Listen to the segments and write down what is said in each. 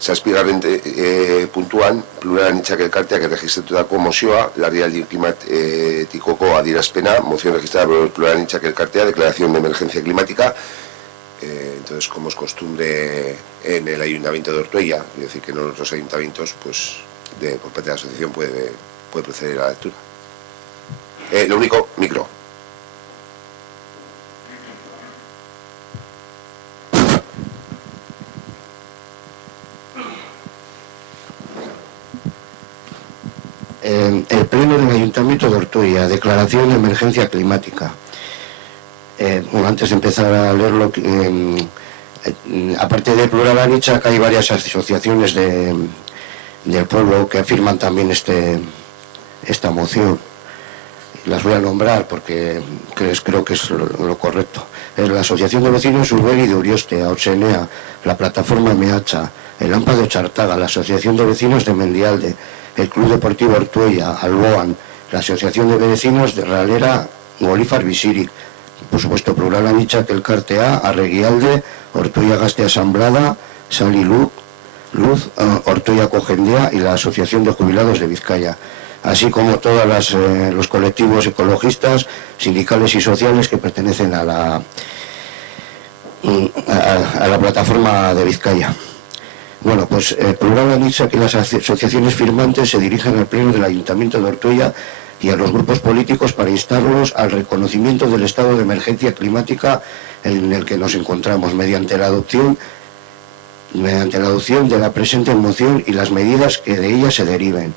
Zazpigarren puntuan, plurala nitzak elkarteak erregistratutako mozioa, larrialdi klimatikoko adierazpena, moción registrada por plurala nitzak elkartea, declaración de emergencia climática. Entonces, como es costumbre en el Ayuntamiento de Ortuella, es decir, que en otros ayuntamientos, pues, por parte de la asociación puede proceder a la lectura. Lo único, micro. El Pleno del Ayuntamiento de Ortuella, declaración de emergencia climática. Antes de empezar a leerlo, aparte de Plurala Nitzak, hay varias asociaciones del pueblo que afirman también esta moción. Las voy a nombrar porque creo que es lo correcto. Es la Asociación de Vecinos Urbegui de Urioste, Aotsenea, la Plataforma Meacha, el AMPA de Ochartaga, la Asociación de Vecinos de Mendialde, el Club Deportivo Ortuella, Alboan, la Asociación de Vecinos de Ralera, Golífar Visirik, por supuesto Plurala Nitzak elkartea, Arreguialde, Ortuella Gazte Asamblada, Sali Luz, Ortuella Cojendea y la Asociación de Jubilados de Vizcaya, así como todos los colectivos ecologistas, sindicales y sociales que pertenecen a la plataforma de Vizcaya. Bueno, pues Plurala Nitzak y las asociaciones firmantes se dirigen al Pleno del Ayuntamiento de Ortuella y a los grupos políticos para instarlos al reconocimiento del estado de emergencia climática en el que nos encontramos mediante la adopción de la presente moción y las medidas que de ella se deriven.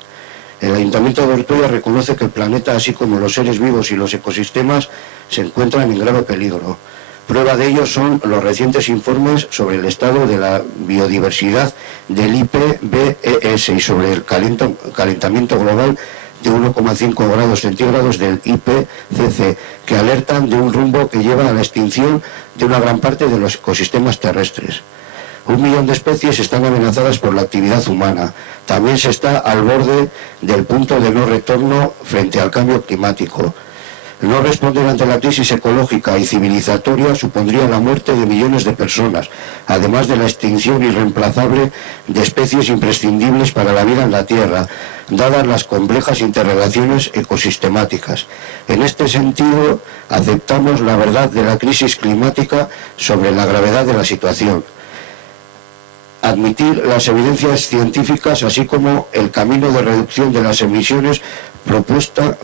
El Ayuntamiento de Ortuella reconoce que el planeta, así como los seres vivos y los ecosistemas, se encuentran en grave peligro. Prueba de ello son los recientes informes sobre el estado de la biodiversidad del IPBES y sobre el calentamiento global de 1,5 grados centígrados del IPCC, que alertan de un rumbo que lleva a la extinción de una gran parte de los ecosistemas terrestres. 1 millón de especies están amenazadas por la actividad humana. También se está al borde del punto de no retorno frente al cambio climático. No responder ante la crisis ecológica y civilizatoria supondría la muerte de millones de personas, además de la extinción irreemplazable de especies imprescindibles para la vida en la Tierra, dadas las complejas interrelaciones ecosistemáticas. En este sentido, aceptamos la verdad de la crisis climática sobre la gravedad de la situación. Admitir las evidencias científicas, así como el camino de reducción de las emisiones propuesto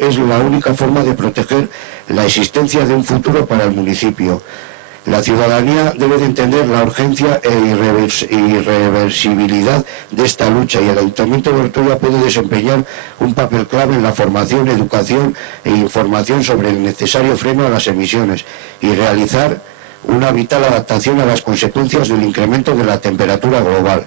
es la única forma de proteger la existencia de un futuro para el municipio. La ciudadanía debe de entender la urgencia e irreversibilidad de esta lucha y el Ayuntamiento de Ortuella puede desempeñar un papel clave en la formación, educación e información sobre el necesario freno a las emisiones y realizar una vital adaptación a las consecuencias del incremento de la temperatura global.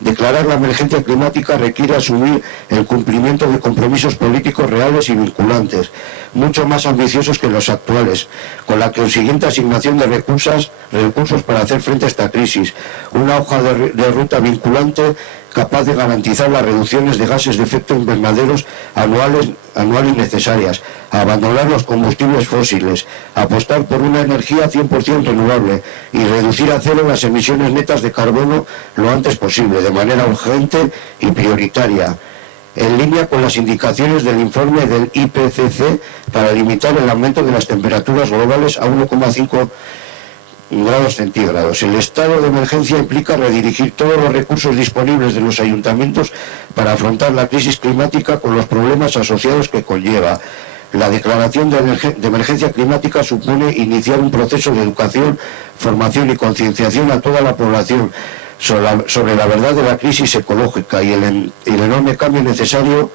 Declarar la emergencia climática requiere asumir el cumplimiento de compromisos políticos reales y vinculantes, mucho más ambiciosos que los actuales, con la consiguiente asignación de recursos para hacer frente a esta crisis, una hoja de ruta vinculante capaz de garantizar las reducciones de gases de efecto invernaderos anuales necesarias, abandonar los combustibles fósiles, apostar por una energía 100% renovable y reducir a cero las emisiones netas de carbono lo antes posible, de manera urgente y prioritaria, en línea con las indicaciones del informe del IPCC para limitar el aumento de las temperaturas globales a 1,5 grados centígrados. El estado de emergencia implica redirigir todos los recursos disponibles de los ayuntamientos para afrontar la crisis climática con los problemas asociados que conlleva. La declaración de emergencia climática supone iniciar un proceso de educación, formación y concienciación a toda la población sobre la verdad de la crisis ecológica y el enorme cambio necesario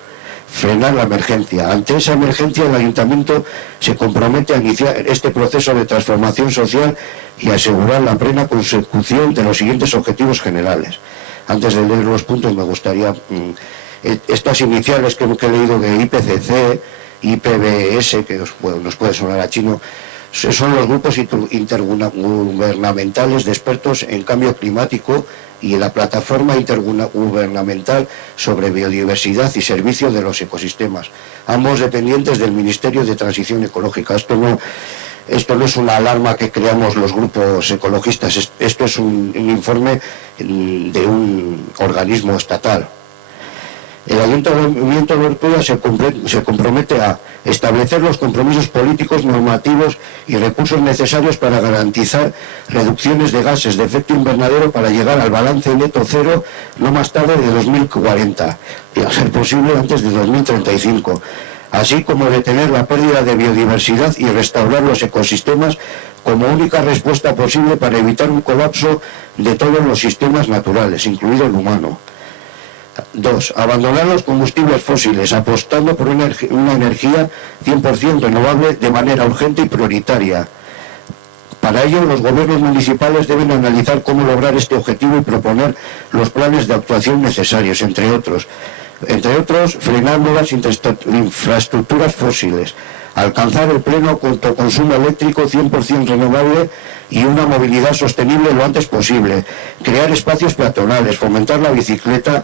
frenar la emergencia. Ante esa emergencia, el Ayuntamiento se compromete a iniciar este proceso de transformación social y asegurar la plena consecución de los siguientes objetivos generales. Antes de leer los puntos, me gustaría estas iniciales que he leído de IPCC, IPBES, que nos puede sonar a chino, son los grupos intergubernamentales de expertos en cambio climático y la plataforma intergubernamental sobre biodiversidad y servicio de los ecosistemas, ambos dependientes del Ministerio de Transición Ecológica. Esto Esto no es una alarma que creamos los grupos ecologistas, esto es un informe de un organismo estatal. El Ayuntamiento de Ortuella se compromete a establecer los compromisos políticos, normativos y recursos necesarios para garantizar reducciones de gases de efecto invernadero para llegar al balance neto cero no más tarde de 2040 y, a ser posible, antes de 2035, así como detener la pérdida de biodiversidad y restaurar los ecosistemas como única respuesta posible para evitar un colapso de todos los sistemas naturales, incluido el humano. 2. Abandonar los combustibles fósiles, apostando por una energía 100% renovable de manera urgente y prioritaria. Para ello, los gobiernos municipales deben analizar cómo lograr este objetivo y proponer los planes de actuación necesarios, entre otros, frenar nuevas infraestructuras fósiles, alcanzar el pleno autoconsumo eléctrico 100% renovable y una movilidad sostenible lo antes posible, crear espacios peatonales, fomentar la bicicleta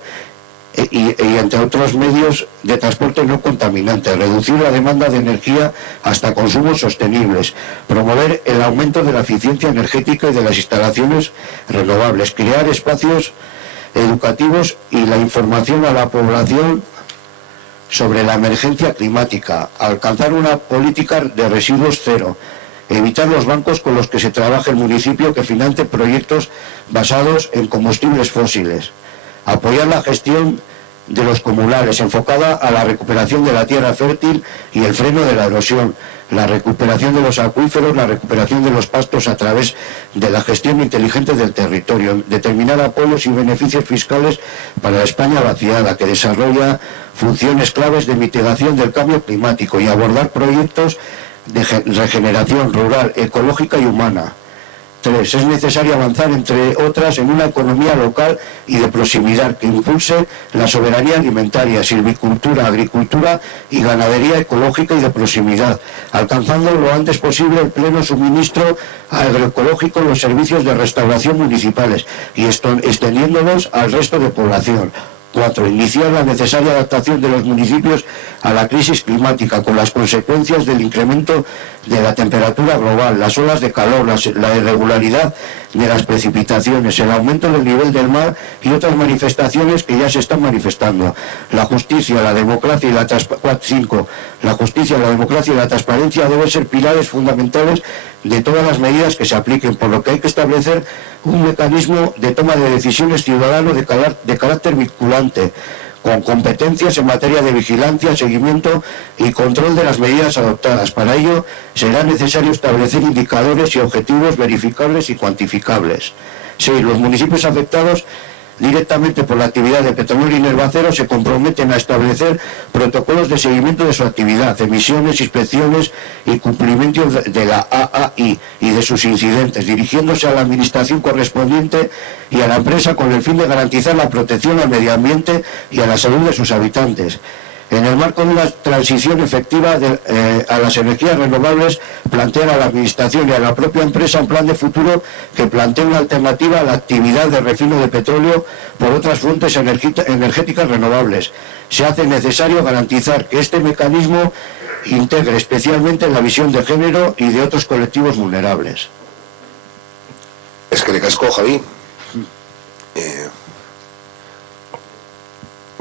y entre otros medios de transporte no contaminantes, reducir la demanda de energía hasta consumos sostenibles, promover el aumento de la eficiencia energética y de las instalaciones renovables, crear espacios educativos y la información a la población sobre la emergencia climática, alcanzar una política de residuos cero, evitar los bancos con los que se trabaja el municipio que financien proyectos basados en combustibles fósiles, apoyar la gestión de los comunales enfocada a la recuperación de la tierra fértil y el freno de la erosión, la recuperación de los acuíferos, la recuperación de los pastos a través de la gestión inteligente del territorio, determinar apoyos y beneficios fiscales para la España vaciada, que desarrolla funciones claves de mitigación del cambio climático y abordar proyectos de regeneración rural, ecológica y humana. 3. Es necesario avanzar, entre otras, en una economía local y de proximidad que impulse la soberanía alimentaria, silvicultura, agricultura y ganadería ecológica y de proximidad, alcanzando lo antes posible el pleno suministro agroecológico en los servicios de restauración municipales y extendiéndolos al resto de población. 4. Iniciar la necesaria adaptación de los municipios a la crisis climática con las consecuencias del incremento de la temperatura global, las olas de calor, la irregularidad de las precipitaciones, el aumento del nivel del mar y otras manifestaciones que ya se están manifestando. La justicia, la democracia y la transparencia. 5. La justicia, la democracia y la transparencia deben ser pilares fundamentales de todas las medidas que se apliquen, por lo que hay que establecer un mecanismo de toma de decisiones ciudadano de carácter vinculante, con competencias en materia de vigilancia, seguimiento y control de las medidas adoptadas. Para ello, será necesario establecer indicadores y objetivos verificables y cuantificables. 6. Los municipios afectados directamente por la actividad de Petronor y Nervacero se comprometen a establecer protocolos de seguimiento de su actividad, emisiones, inspecciones y cumplimiento de la AAI y de sus incidentes, dirigiéndose a la administración correspondiente y a la empresa con el fin de garantizar la protección al medio ambiente y a la salud de sus habitantes. En el marco de una transición efectiva a las energías renovables, plantear a la Administración y a la propia empresa un plan de futuro que plantee una alternativa a la actividad de refino de petróleo por otras fuentes energéticas renovables. Se hace necesario garantizar que este mecanismo integre especialmente la visión de género y de otros colectivos vulnerables. Es que le casco, Javi.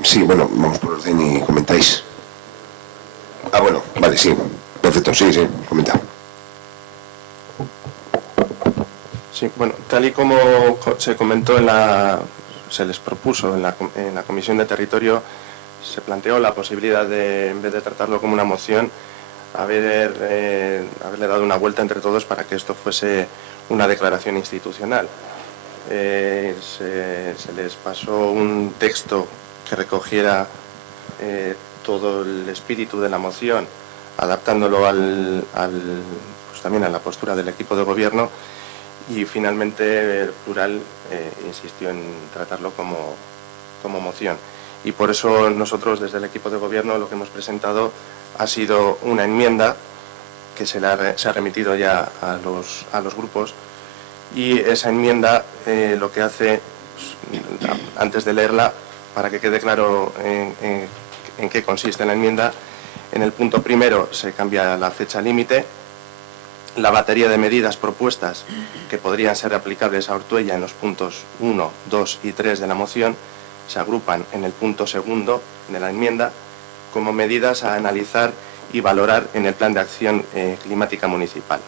Sí, bueno, vamos por orden y comentáis. Ah, bueno, vale, sí. Perfecto, sí, comenta. Sí, bueno, tal y como se comentó se les propuso en la Comisión de Territorio, se planteó la posibilidad de, en vez de tratarlo como una moción, haberle dado una vuelta entre todos para que esto fuese una declaración institucional. Se les pasó un texto que recogiera todo el espíritu de la moción, adaptándolo pues también a la postura del equipo de gobierno, y finalmente el plural insistió en tratarlo como moción. Y por eso nosotros desde el equipo de gobierno lo que hemos presentado ha sido una enmienda que se ha remitido ya a los grupos, y esa enmienda lo que hace, antes de leerla, para que quede claro en qué consiste la enmienda, en el punto primero se cambia la fecha límite la batería de medidas propuestas que podrían ser aplicables a Ortuella en los puntos 1, 2 y 3 de la moción se agrupan en el punto segundo de la enmienda como medidas a analizar y valorar en el Plan de Acción Climática Municipal.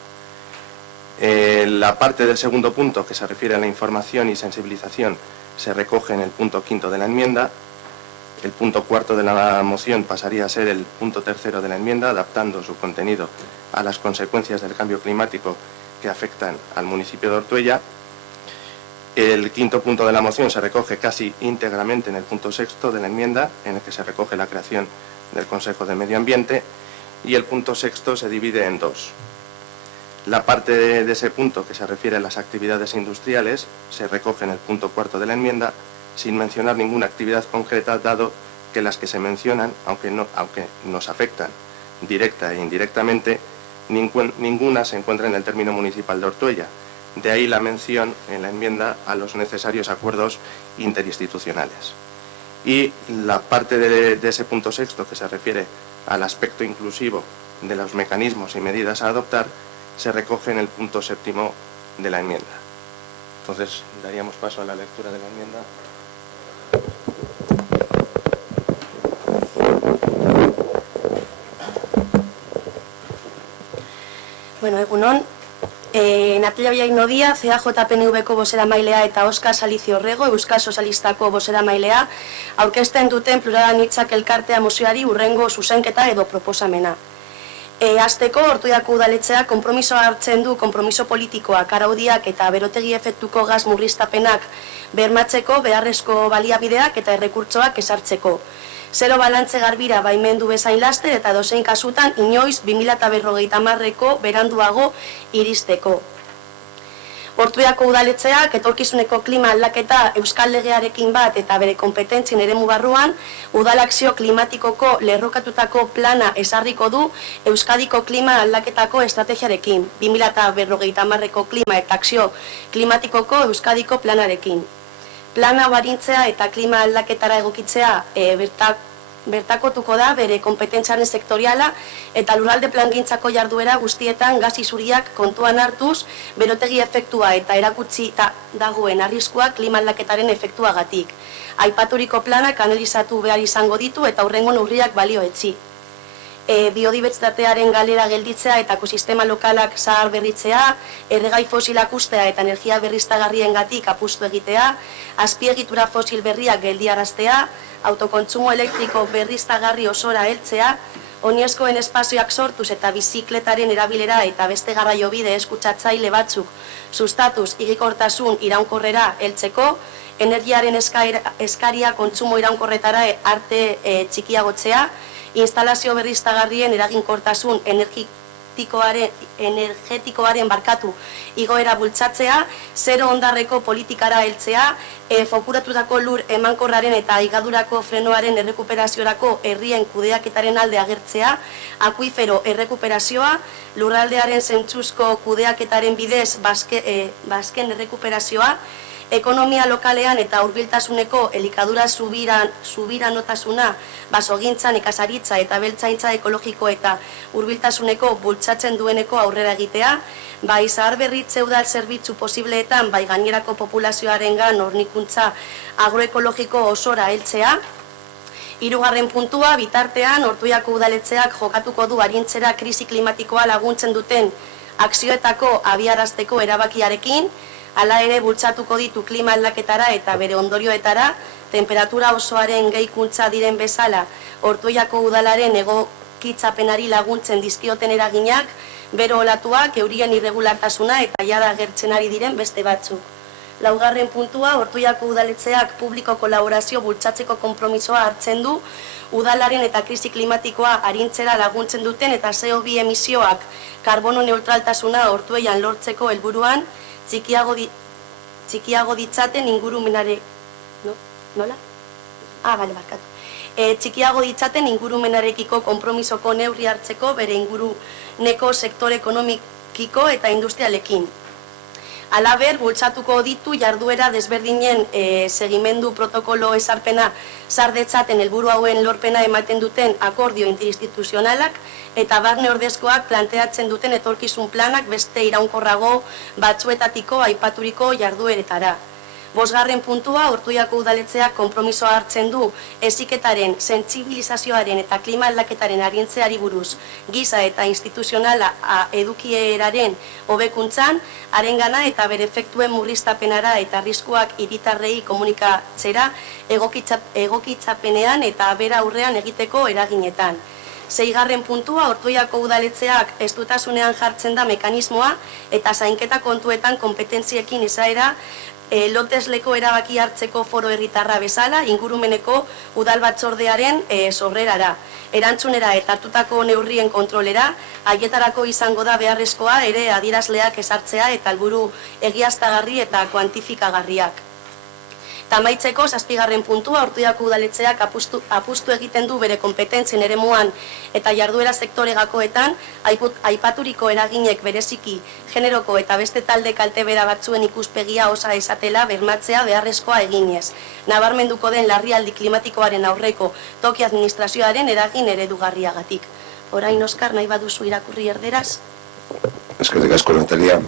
La parte del segundo punto, que se refiere a la información y sensibilización, se recoge en el punto quinto de la enmienda. El punto cuarto de la moción pasaría a ser el punto tercero de la enmienda, adaptando su contenido a las consecuencias del cambio climático que afectan al municipio de Ortuella. El quinto punto de la moción se recoge casi íntegramente en el punto sexto de la enmienda, en el que se recoge la creación del Consejo de Medio Ambiente, y el punto sexto se divide en dos. La parte de ese punto que se refiere a las actividades industriales se recoge en el punto cuarto de la enmienda, sin mencionar ninguna actividad concreta, dado que las que se mencionan, aunque nos afectan directa e indirectamente, ninguna se encuentra en el término municipal de Ortuella. De ahí la mención en la enmienda a los necesarios acuerdos interinstitucionales. Y la parte de ese punto sexto, que se refiere al aspecto inclusivo de los mecanismos y medidas a adoptar, se recoge en el punto séptimo de la enmienda. Entonces, daríamos paso a la lectura de la enmienda. Bueno, egunon, Natalia Villaino Díaz, EAJ-PNV-ko bozeramailea eta Oskar Salizio Orrego, Euskal Sozialistako bozeramailea, aurkezten duten Pluralanitzak elkartea mozioari hurrengo zuzenketa edo proposamena. Hasteko, Ortuellako udaletxeak konpromisoa hartzen du konpromiso politikoak, araudiak eta berotegi efektuko gaz murriztapenak bermatzeko beharrezko baliabideak eta errekurtsoak ezartzeko. Zero balantze garbira baimendu bezain laster eta dozein kasutan inoiz 2050ko beranduago iristeko. Ortuellako udaletxeak etorkizuneko klima aldaketa euskal legearekin bat eta bere konpetentzien eremu barruan udalakzio klimatikoko lerrokatutako plana ezarriko du Euskadiko klima aldaketako estrategiarekin, 2050ko klima eta akzio klimatikoko Euskadiko planarekin. Plana barintzea eta klima aldaketara egokitzea bertakotuko da bere kompetentziaren sektoriala eta lurralde plangintzako jarduera guztietan gas isuriak kontuan hartuz berotegi efektua eta erakutsi dagoen arriskua klima aldaketaren efektuagatik. Aipaturiko planak analizatu behar izango ditu eta hurrengo neurriak balioetsi. Biodibertsitatearen galera gelditzea eta ekosistema lokalak zahar berritzea, erregai fosilak ustea eta energia berriztagarriengatik apustu egitea, azpiegitura fosil berriak geldiaraztea, autokontsumo elektriko berriztagarri osora heltzea, oinezkoen espazioak sortuz eta bizikletaren erabilera eta beste garraiobide eskutsatzaile batzuk sustatuz higikortasun iraunkorrera heltzeko, energiaren eskaria kontsumo iraunkorretara arte txikiagotzea, instalazio berriztagarrien eraginkortasun energetikoaren igoera bultzatzea, zero ondarreko politikara heltzea, fokuratutako lur emankorraren eta higadurako frenoaren errekuperaziorako herrien kudeaketaren alde agertzea, akuifero errekuperazioa, lurraldearen zentzuzko kudeaketaren bidez bazken errekuperazioa, ekonomia lokalean eta hurbiltasuneko elikadura subiranotasuna, basogintzan, nekazaritza eta beltzaintza ekologiko eta hurbiltasuneko bultzatzen dueneko aurrera egitea, bai zaharberritze udal zerbitzu posibleetan, bai gainerako populazioarengan hornikuntza agroekologiko osora heltzea. Hirugarren puntua, bitartean, Ortuellako udaletxeak jokatuko du arintzera krisi klimatikoa laguntzen duten akzioetako abiarazteko erabakiarekin, hala ere bultzatuko ditu klima aldaketara eta bere ondorioetara, temperatura osoaren gehikuntza diren bezala Ortuellako udalaren egokitzapenari laguntzen dizkioten eraginak, bero olatuak, eurien irregulartasuna eta jada agertzen ari diren beste batzuk. Laugarren puntua, Ortuellako udaletxeak publiko kolaborazio bultzatzeko konpromisoa hartzen du, udalaren eta krisi klimatikoa arintzera laguntzen duten eta CO2 emisioak karbono neutraltasuna Ortuellan lortzeko helburuan, txikiago ditzaten ingurumenare... Nola? Barkatu. Txikiago ditzaten ingurumenarekiko konpromisoko neurri hartzeko bere inguruneko sektore ekonomikiko eta industrialekin. Halaber, bultzatuko ditu jarduera desberdinen segimendu protokolo ezarpena sardetzaten helburu hauen lorpena ematen duten akordio interinstituzionalak eta barne ordezkoak planteatzen duten etorkizun planak beste iraunkorrago batzuetatiko aipaturiko jardueretara. 5. puntua, Ortuellako udaletxeak konpromisoa hartzen du heziketaren, sentsibilizazioaren eta klima aldaketaren arintzeari buruz giza eta instituzionala edukieraren hobekuntzan, harengana eta bere efektuen murriztapenara eta arriskuak hiritarrei komunikatzera egokitzapenean eta bera aurrean egiteko eraginetan. 6. puntua, Ortuellako udaletxeak estutasunean jartzen da mekanismoa eta zainketa kontuetan kompetentziekin izaera lotesleko erabaki hartzeko foro herritarra bezala, ingurumeneko udal batzordearen sobrerara. Erantzunera eta hartutako neurrien kontrolera, haietarako izango da beharrezkoa ere adierazleak ezartzea eta helburu egiaztagarri eta kuantifikagarriak. Tamaitzeko, 7. puntua, Ortuellako udaletxeak apustu egiten du bere kompetentzien eremuan eta jarduera sektore gakoetan, aipaturiko eraginek bereziki, generoko eta beste talde kaltebera batzuen ikuspegia osa esatela bermatzea beharrezkoa eginez. Nabarmenduko den larrialdi klimatikoaren aurreko toki administrazioaren eragin eredugarriagatik. Orain, Oskar, nahi baduzu irakurri erderaz? Eskerrik asko, Natalia.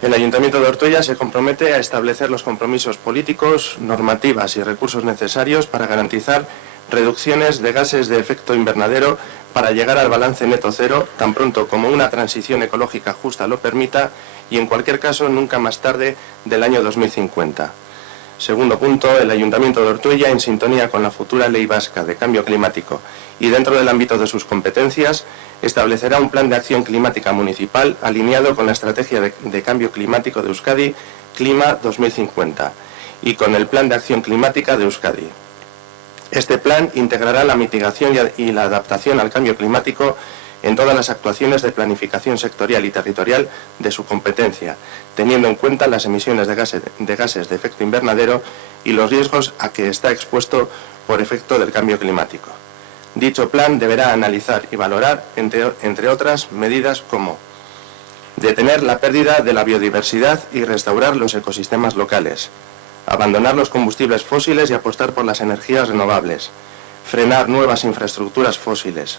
El Ayuntamiento de Ortuella se compromete a establecer los compromisos políticos, normativas y recursos necesarios para garantizar reducciones de gases de efecto invernadero para llegar al balance neto cero tan pronto como una transición ecológica justa lo permita y en cualquier caso nunca más tarde del año 2050. 2. punto, el Ayuntamiento de Ortuella, en sintonía con la futura Ley Vasca de Cambio Climático y dentro del ámbito de sus competencias, establecerá un plan de acción climática municipal alineado con la Estrategia de Cambio Climático de Euskadi, Clima 2050, y con el Plan de Acción Climática de Euskadi. Este plan integrará la mitigación y la adaptación al cambio climático en todas las actuaciones de planificación sectorial y territorial de su competencia, teniendo en cuenta las emisiones de gases de efecto invernadero y los riesgos a que está expuesto por efecto del cambio climático. Dicho plan deberá analizar y valorar, entre otras, medidas como detener la pérdida de la biodiversidad y restaurar los ecosistemas locales, abandonar los combustibles fósiles y apostar por las energías renovables, frenar nuevas infraestructuras fósiles,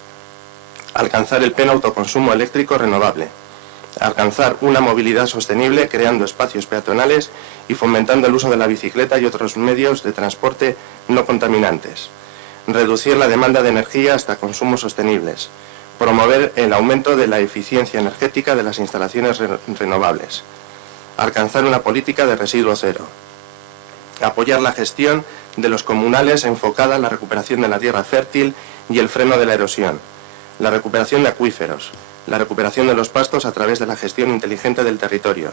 alcanzar el pleno autoconsumo eléctrico renovable, alcanzar una movilidad sostenible creando espacios peatonales y fomentando el uso de la bicicleta y otros medios de transporte no contaminantes, reducir la demanda de energía hasta consumos sostenibles, promover el aumento de la eficiencia energética de las instalaciones renovables, alcanzar una política de residuo cero, apoyar la gestión de los comunales enfocada en la recuperación de la tierra fértil y el freno de la erosión, la recuperación de acuíferos, la recuperación de los pastos a través de la gestión inteligente del territorio,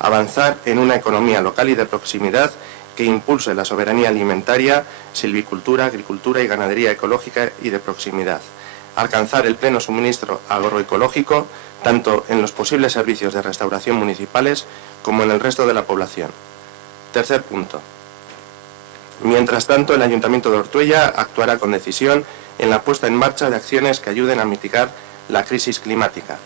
avanzar en una economía local y de proximidad que impulse la soberanía alimentaria, silvicultura, agricultura y ganadería ecológica y de proximidad, alcanzar el pleno suministro agroecológico tanto en los posibles servicios de restauración municipales como en el resto de la población. 3. punto. Mientras tanto, el Ayuntamiento de Ortuella actuará con decisión en la puesta en marcha de acciones que ayuden a mitigar la crisis climática.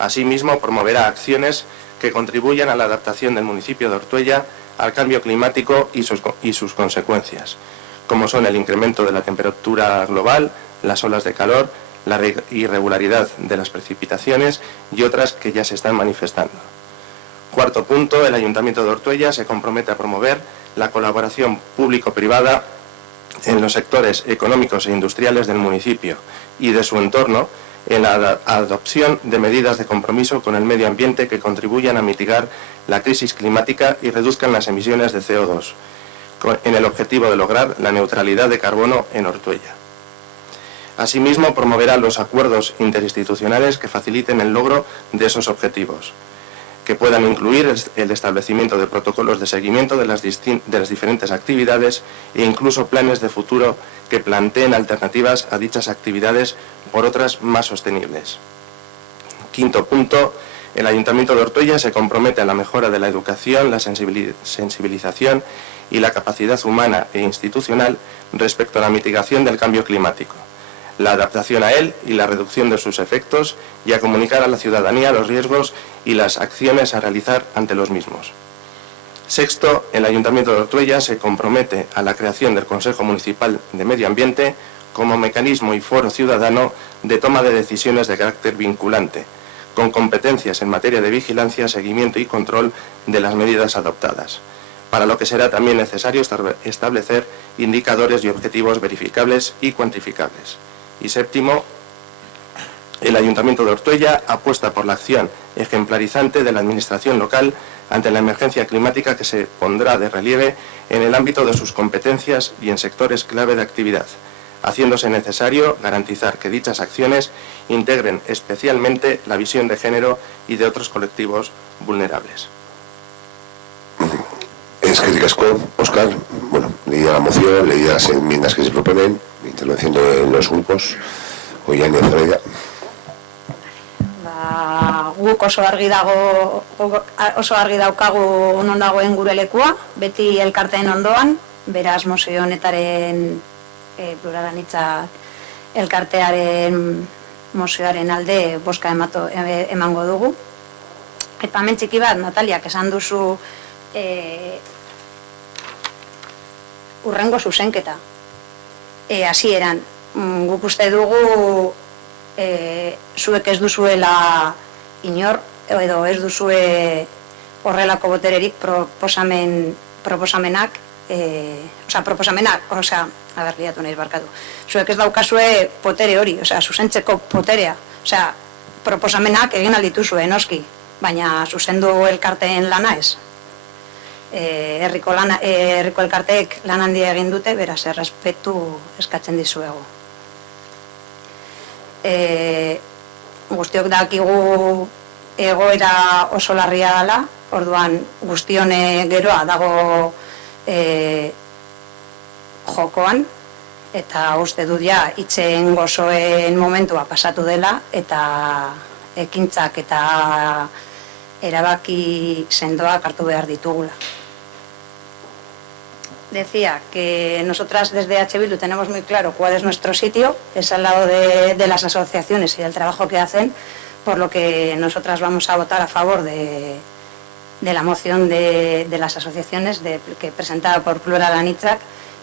Asimismo, promoverá acciones que contribuyan a la adaptación del municipio de Ortuella al cambio climático y sus consecuencias, como son el incremento de la temperatura global, las olas de calor, la irregularidad de las precipitaciones y otras que ya se están manifestando. 4. punto, el Ayuntamiento de Ortuella se compromete a promover la colaboración público-privada en los sectores económicos e industriales del municipio y de su entorno en la adopción de medidas de compromiso con el medio ambiente que contribuyan a mitigar la crisis climática y reduzcan las emisiones de CO2, en el objetivo de lograr la neutralidad de carbono en Ortuella. Asimismo, promoverá los acuerdos interinstitucionales que faciliten el logro de esos objetivos, que puedan incluir el establecimiento de protocolos de seguimiento de las diferentes actividades e incluso planes de futuro que planteen alternativas a dichas actividades por otras más sostenibles. 5. punto, el Ayuntamiento de Ortuella se compromete a la mejora de la educación, la sensibilización y la capacidad humana e institucional respecto a la mitigación del cambio climático, la adaptación a él y la reducción de sus efectos, y a comunicar a la ciudadanía los riesgos y las acciones a realizar ante los mismos. Sexto, el Ayuntamiento de Ortuella se compromete a la creación del Consejo Municipal de Medio Ambiente como mecanismo y foro ciudadano de toma de decisiones de carácter vinculante, con competencias en materia de vigilancia, seguimiento y control de las medidas adoptadas, para lo que será también necesario establecer indicadores y objetivos verificables y cuantificables. Y séptimo, el Ayuntamiento de Ortuella apuesta por la acción ejemplarizante de la Administración local ante la emergencia climática que se pondrá de relieve en el ámbito de sus competencias y en sectores clave de actividad, haciéndose necesario garantizar que dichas acciones integren especialmente la visión de género y de otros colectivos vulnerables. Es que ricasco, Óscar. Bueno, leía la moción, leía las enmiendas que se proponen, intervención de los grupos. Oian y Zoraida. Guk oso argi daukagu non dagoen gure lekua, beti elkarteen ondoan, beraz mozio honetaren Plural Anitza elkartearen mozioaren alde boska emango dugu. Aipamen txiki bat, Nataliak, esan duzu hurrengo zuzenketa. Hasieran, guk uste dugu zuek ez duzuela inor, edo ez duzue horrelako botererik proposamenak, liatu nahiz barkatu. Zuek ez daukazue potere hori, zuzentzeko poterea, proposamenak egin aldituzue, noski, baina zuzendu elkarteen lana ez. Herriko elkarteek lan handia egin dute, beraz errespetu eskatzen dizuegu. Guztiok dakigu egoera oso larria dela, orduan guztion geroa dago jokoan, eta uste dut ja hitzen gozoen momentua pasatu dela, eta ekintzak eta erabaki sendoak hartu behar ditugula. Decía que nosotras desde H. Bildu tenemos muy claro cuál es nuestro sitio, es al lado de las asociaciones y del trabajo que hacen, por lo que nosotras vamos a votar a favor de la moción de las asociaciones que presentada por Plural Anitza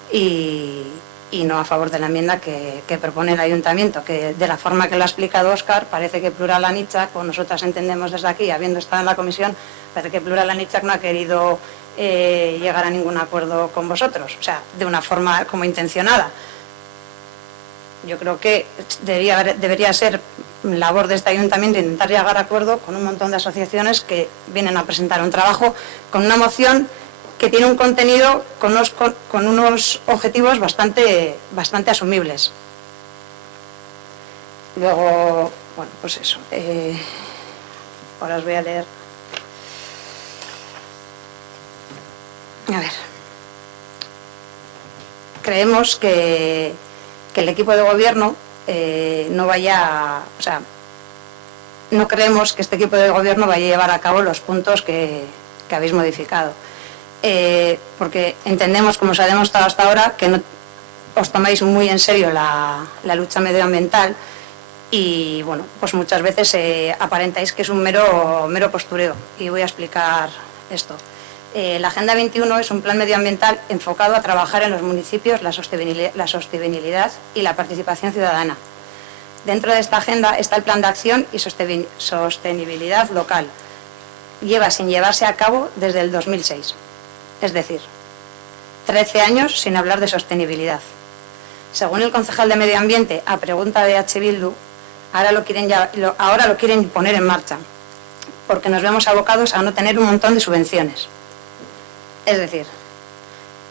y no a favor de la enmienda que propone el Ayuntamiento, que de la forma que lo ha explicado Óscar, parece que Plural Anitza, como nosotras entendemos desde aquí, habiendo estado en la comisión, parece que Plural Anitza no ha querido llegar a ningún acuerdo con vosotros, de una forma como intencionada. Yo creo que debería ser labor de este Ayuntamiento intentar llegar a acuerdo con un montón de asociaciones que vienen a presentar un trabajo con una moción que tiene un contenido con unos objetivos bastante asumibles. Luego, bueno, pues eso. Ahora os voy a leer. A ver. Creemos que el equipo de gobierno no creemos que este equipo de gobierno vaya a llevar a cabo los puntos que habéis modificado. Porque entendemos, como os ha demostrado hasta ahora, que no os tomáis muy en serio la lucha medioambiental y, bueno, pues muchas veces aparentáis que es un mero postureo. Y voy a explicar esto. La Agenda 21 es un plan medioambiental enfocado a trabajar en los municipios la sostenibilidad y la participación ciudadana. Dentro de esta agenda está el Plan de Acción y Sostenibilidad Local. Lleva sin llevarse a cabo desde el 2006. Es decir, 13 años sin hablar de sostenibilidad. Según el concejal de Medio Ambiente, a pregunta de H. Bildu, ahora lo quieren poner en marcha, porque nos vemos abocados a no tener un montón de subvenciones. Es decir,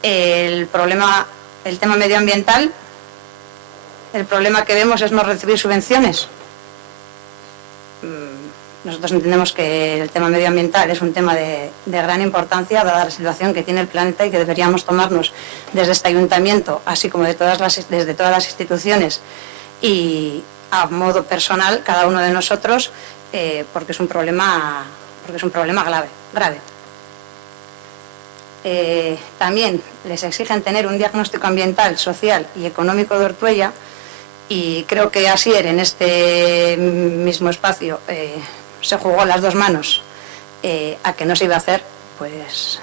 el tema medioambiental, el problema que vemos es no recibir subvenciones. Nosotros entendemos que el tema medioambiental es un tema de gran importancia, dada la situación que tiene el planeta, y que deberíamos tomarnos desde este Ayuntamiento, así como desde todas las instituciones y a modo personal, cada uno de nosotros, porque es un problema grave. También les exigen tener un diagnóstico ambiental, social y económico de Ortuella y creo que Asier en este mismo espacio se jugó las dos manos a que no se iba a hacer, pues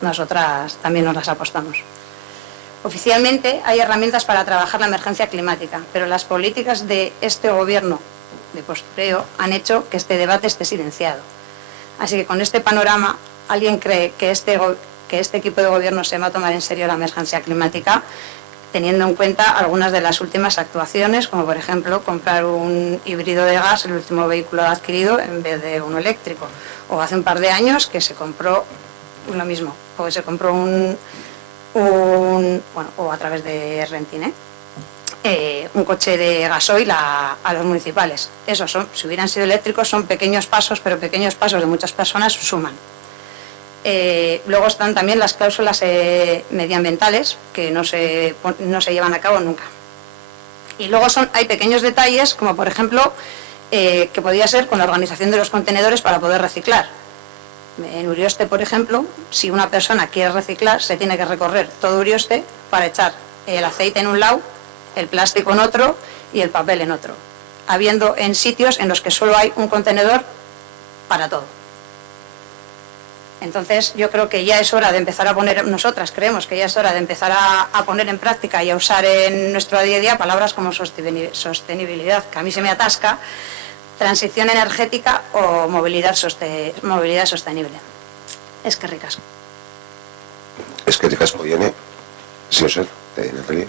nosotras también nos las apostamos. Oficialmente hay herramientas para trabajar la emergencia climática, pero las políticas de este gobierno de postureo han hecho que este debate esté silenciado. Así que con este panorama, ¿alguien cree que este equipo de gobierno se va a tomar en serio la emergencia climática, teniendo en cuenta algunas de las últimas actuaciones, como por ejemplo comprar un híbrido de gas, el último vehículo adquirido, en vez de uno eléctrico? O hace un par de años que se compró lo mismo, o se compró o a través de Rentin, un coche de gasoil a los municipales. Esos son, si hubieran sido eléctricos, son pequeños pasos, pero pequeños pasos de muchas personas suman. Luego están también las cláusulas medioambientales, que no se llevan a cabo nunca. Y luego hay pequeños detalles, como por ejemplo, que podría ser con la organización de los contenedores para poder reciclar. En Urioste, por ejemplo, si una persona quiere reciclar, se tiene que recorrer todo Urioste para echar el aceite en un lado, el plástico en otro y el papel en otro, habiendo en sitios en los que solo hay un contenedor para todo. Entonces yo creo que ya es hora de empezar a poner, nosotras creemos que ya es hora de empezar a poner en práctica y a usar en nuestro día a día palabras como sostenibilidad, que a mí se me atasca, transición energética o movilidad sostenible. Es que ricasco. Es que ricasco, Ione. Sí, o sea, Natalia.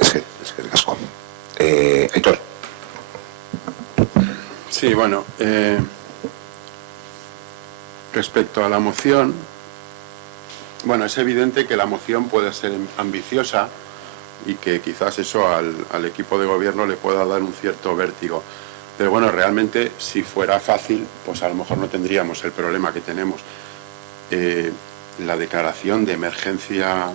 Es que ricasco. Aitor. Sí, bueno, respecto a la moción, bueno, es evidente que la moción puede ser ambiciosa y que quizás eso al equipo de gobierno le pueda dar un cierto vértigo. Pero bueno, realmente si fuera fácil, pues a lo mejor no tendríamos el problema que tenemos. La declaración de emergencia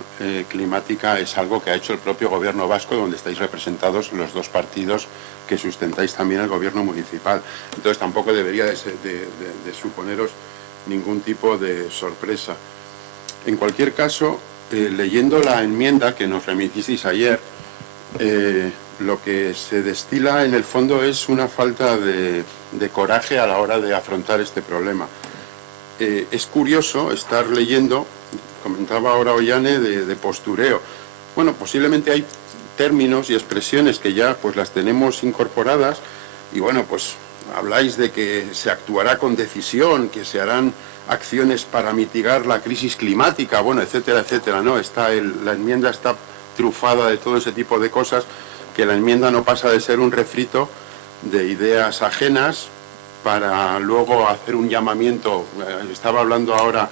climática es algo que ha hecho el propio gobierno vasco, donde estáis representados los dos partidos que sustentáis también el gobierno municipal. Entonces tampoco debería de suponeros ningún tipo de sorpresa. En cualquier caso, leyendo la enmienda que nos remitisteis ayer, lo que se destila en el fondo es una falta de coraje a la hora de afrontar este problema. Es curioso estar leyendo, comentaba ahora Ollane, de postureo. Bueno, posiblemente hay términos y expresiones que ya pues las tenemos incorporadas y bueno, pues habláis de que se actuará con decisión, que se harán acciones para mitigar la crisis climática, bueno, etcétera, etcétera, ¿no? La enmienda está trufada de todo ese tipo de cosas, que la enmienda no pasa de ser un refrito de ideas ajenas para luego hacer un llamamiento. Estaba hablando ahora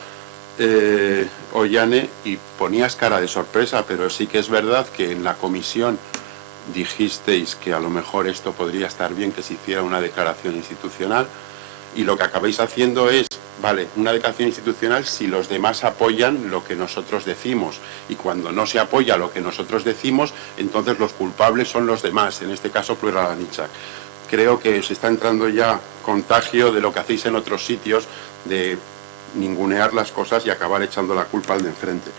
Ollane y ponías cara de sorpresa, pero sí que es verdad que en la comisión dijisteis que a lo mejor esto podría estar bien que se hiciera una declaración institucional y lo que acabáis haciendo es, vale, una declaración institucional si los demás apoyan lo que nosotros decimos y cuando no se apoya lo que nosotros decimos, entonces los culpables son los demás, en este caso Plural Anitzak. Creo que os está entrando ya contagio de lo que hacéis en otros sitios, de ningunear las cosas y acabar echando la culpa al de enfrente.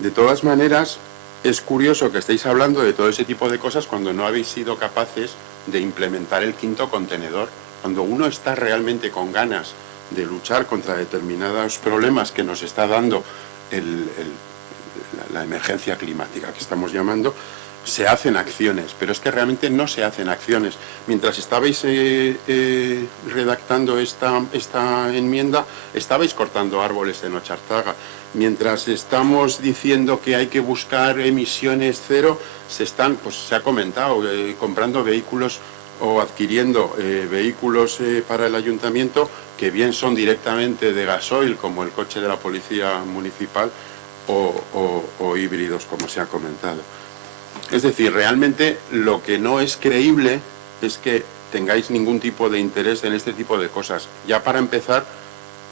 De todas maneras, es curioso que estéis hablando de todo ese tipo de cosas cuando no habéis sido capaces de implementar el quinto contenedor. Cuando uno está realmente con ganas de luchar contra determinados problemas que nos está dando la emergencia climática que estamos llamando, se hacen acciones, pero es que realmente no se hacen acciones. Mientras estabais redactando esta enmienda, estabais cortando árboles en Ochartaga. Mientras estamos diciendo que hay que buscar emisiones cero, se ha comentado, comprando vehículos o adquiriendo vehículos para el ayuntamiento que bien son directamente de gasoil, como el coche de la policía municipal, o híbridos, como se ha comentado. Es decir, realmente lo que no es creíble es que tengáis ningún tipo de interés en este tipo de cosas. Ya para empezar,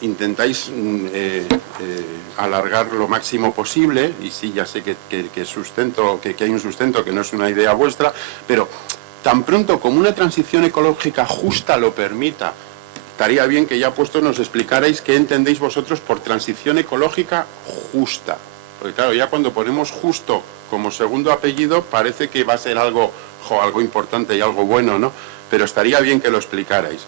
intentáis alargar lo máximo posible, y sí, ya sé que hay un sustento, que no es una idea vuestra, pero tan pronto como una transición ecológica justa lo permita, estaría bien que ya puestos nos explicarais qué entendéis vosotros por transición ecológica justa. Porque claro, ya cuando ponemos justo como segundo apellido parece que va a ser algo importante y algo bueno, ¿no? Pero estaría bien que lo explicarais.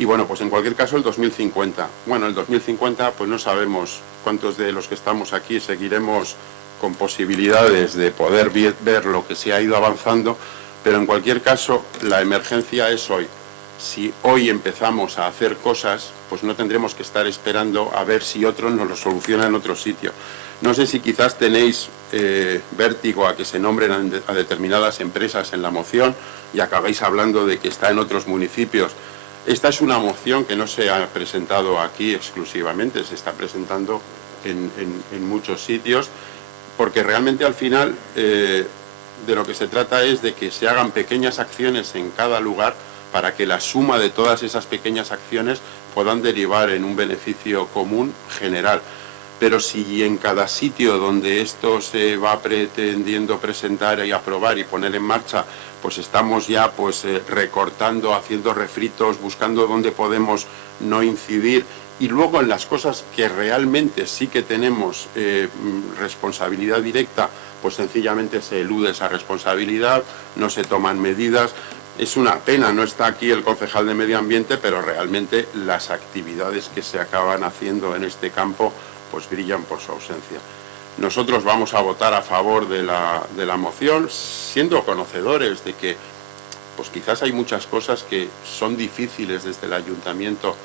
Y bueno, pues en cualquier caso el 2050. Bueno, el 2050 pues no sabemos cuántos de los que estamos aquí seguiremos con posibilidades de poder ver lo que se ha ido avanzando, pero en cualquier caso la emergencia es hoy. Si hoy empezamos a hacer cosas, pues no tendremos que estar esperando a ver si otros nos lo solucionan en otro sitio. No sé si quizás tenéis vértigo a que se nombren a determinadas empresas en la moción y acabáis hablando de que está en otros municipios. Esta es una moción que no se ha presentado aquí exclusivamente, se está presentando en muchos sitios, porque realmente al final de lo que se trata es de que se hagan pequeñas acciones en cada lugar para que la suma de todas esas pequeñas acciones puedan derivar en un beneficio común general. Pero si en cada sitio donde esto se va pretendiendo presentar y aprobar y poner en marcha, pues estamos ya pues recortando, haciendo refritos, buscando dónde podemos no incidir, y luego en las cosas que realmente sí que tenemos responsabilidad directa, pues sencillamente se elude esa responsabilidad, no se toman medidas. Es una pena, no está aquí el concejal de Medio Ambiente, pero realmente las actividades que se acaban haciendo en este campo pues brillan por su ausencia. Nosotros vamos a votar a favor de la moción, siendo conocedores de que pues quizás hay muchas cosas que son difíciles desde el ayuntamiento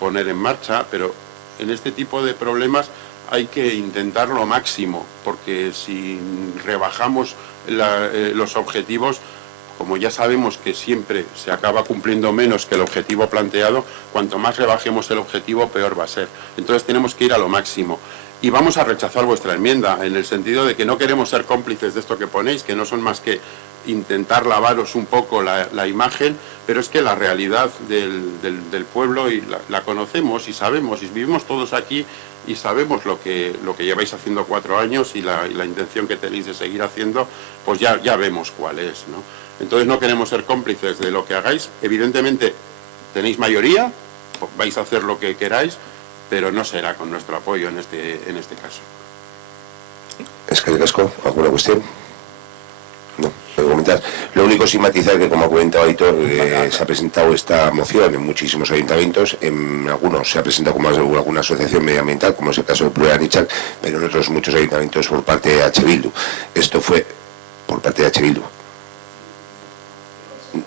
poner en marcha, pero en este tipo de problemas hay que intentar lo máximo, porque si rebajamos los objetivos, como ya sabemos que siempre se acaba cumpliendo menos que el objetivo planteado, cuanto más rebajemos el objetivo, peor va a ser. Entonces tenemos que ir a lo máximo. Y vamos a rechazar vuestra enmienda, en el sentido de que no queremos ser cómplices de esto que ponéis, que no son más que intentar lavaros un poco la imagen, pero es que la realidad del pueblo y la conocemos y sabemos, y vivimos todos aquí y sabemos lo que lleváis haciendo 4 años y la intención que tenéis de seguir haciendo, pues ya vemos cuál es, ¿no? Entonces no queremos ser cómplices de lo que hagáis. Evidentemente tenéis mayoría, vais a hacer lo que queráis, pero no será con nuestro apoyo en este caso. Eskerrik asko, ¿alguna cuestión? No, puedo comentar. Lo único es matizar que, como ha comentado Aitor, se ha presentado esta moción en muchísimos ayuntamientos. En algunos se ha presentado como alguna asociación medioambiental, como es el caso de Plural Itzak, pero en otros muchos ayuntamientos por parte de H. Bildu. Esto fue por parte de H. Bildu.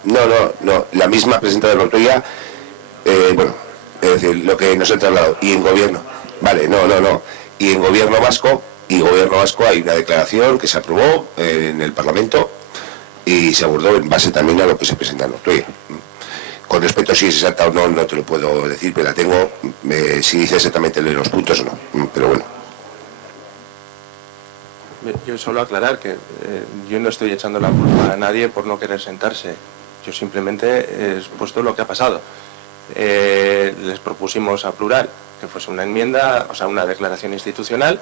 No, la misma presentada de Ortuella, bueno, es decir, lo que nos ha trasladado, y en gobierno, vale, no, y en gobierno vasco hay una declaración que se aprobó en el Parlamento y se abordó en base también a lo que se presenta en Ortuella. Con respecto a si es exacta o no, no te lo puedo decir, pero la tengo, si dice exactamente los puntos o no, pero bueno. Yo solo aclarar que yo no estoy echando la culpa a nadie por no querer sentarse. Yo simplemente he expuesto lo que ha pasado. Les propusimos a Plural que fuese una enmienda, o sea, una declaración institucional.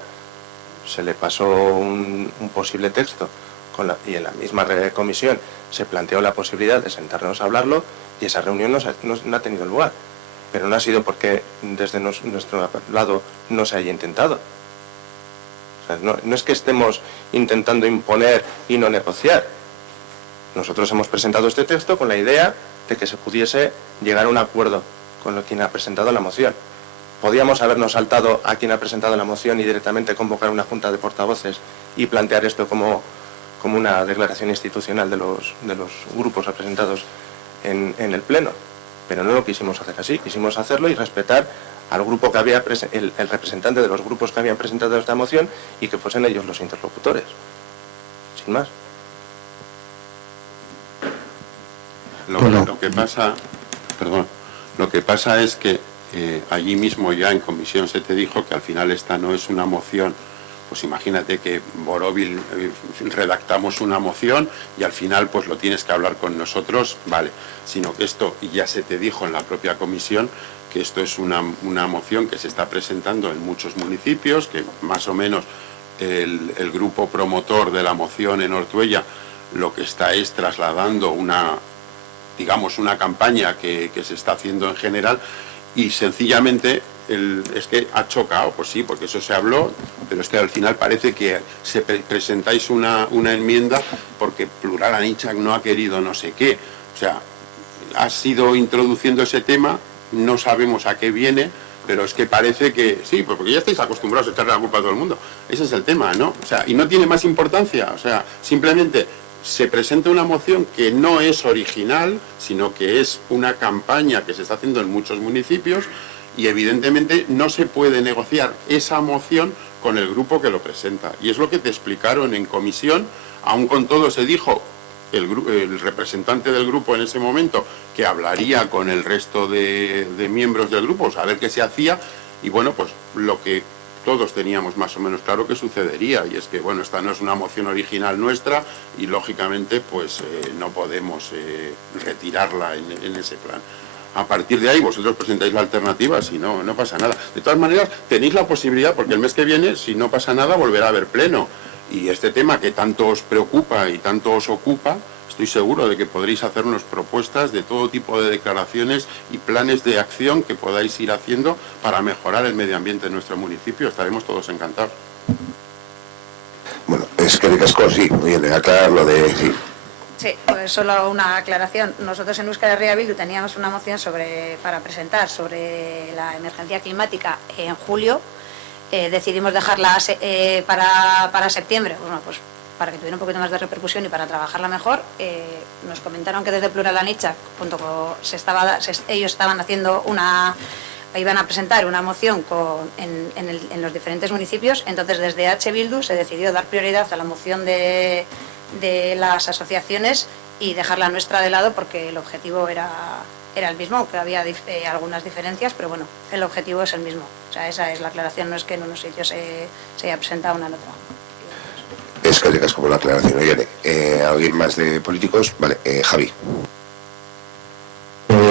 Se le pasó un posible texto y en la misma comisión se planteó la posibilidad de sentarnos a hablarlo, y esa reunión no ha tenido lugar. Pero no ha sido porque desde nuestro lado no se haya intentado. O sea, no es que estemos intentando imponer y no negociar. Nosotros hemos presentado este texto con la idea de que se pudiese llegar a un acuerdo con quien ha presentado la moción. Podíamos habernos saltado a quien ha presentado la moción y directamente convocar una junta de portavoces y plantear esto como una declaración institucional de los grupos representados en el Pleno. Pero no lo quisimos hacer así, quisimos hacerlo y respetar al grupo que había el representante de los grupos que habían presentado esta moción, y que fuesen ellos los interlocutores. Sin más. Lo que pasa es que allí mismo ya en comisión se te dijo que al final esta no es una moción. Pues imagínate que Borovil redactamos una moción y al final pues lo tienes que hablar con nosotros, vale, sino que esto, y ya se te dijo en la propia comisión, que esto es una moción que se está presentando en muchos municipios, que más o menos el grupo promotor de la moción en Ortuella lo que está es trasladando digamos, una campaña que se está haciendo en general, y sencillamente es que ha chocado, pues sí, porque eso se habló, pero es que al final parece que presentáis una enmienda porque Plural Anitzak no ha querido no sé qué. O sea, has ido introduciendo ese tema, no sabemos a qué viene, pero es que parece que sí, porque ya estáis acostumbrados a echarle la culpa a todo el mundo. Ese es el tema, ¿no? O sea, y no tiene más importancia. O sea, simplemente se presenta una moción que no es original, sino que es una campaña que se está haciendo en muchos municipios, y evidentemente no se puede negociar esa moción con el grupo que lo presenta. Y es lo que te explicaron en comisión. Aún con todo se dijo, el representante del grupo en ese momento, que hablaría con el resto de miembros del grupo, a ver qué se hacía, y bueno, pues lo que todos teníamos más o menos claro que sucedería, y es que, bueno, esta no es una moción original nuestra, y lógicamente pues no podemos retirarla en ese plan. A partir de ahí vosotros presentáis la alternativa, si no, no pasa nada. De todas maneras, tenéis la posibilidad, porque el mes que viene, si no pasa nada, volverá a haber pleno. Y este tema que tanto os preocupa y tanto os ocupa, estoy seguro de que podréis hacernos propuestas de todo tipo de declaraciones y planes de acción que podáis ir haciendo para mejorar el medio ambiente en nuestro municipio. Estaremos todos encantados. Bueno, es que de casco, sí, oye, aclarar lo de... Sí. Sí, pues solo una aclaración. Nosotros en Euskal Herria Bildu teníamos una moción para presentar sobre la emergencia climática en julio. Decidimos dejarla para septiembre, bueno, pues para que tuviera un poquito más de repercusión y para trabajarla mejor. Nos comentaron que desde Plural Anitzak ellos estaban haciendo iban a presentar una moción en los diferentes municipios. Entonces desde H. Bildu se decidió dar prioridad a la moción de las asociaciones y dejar la nuestra de lado, porque el objetivo era el mismo, aunque había algunas diferencias, pero bueno, el objetivo es el mismo. O sea, esa es la aclaración, no es que en unos sitios se haya presentado una en otro. Es que digas como la aclaración. Oye, ¿alguien más de políticos? Vale, Javi.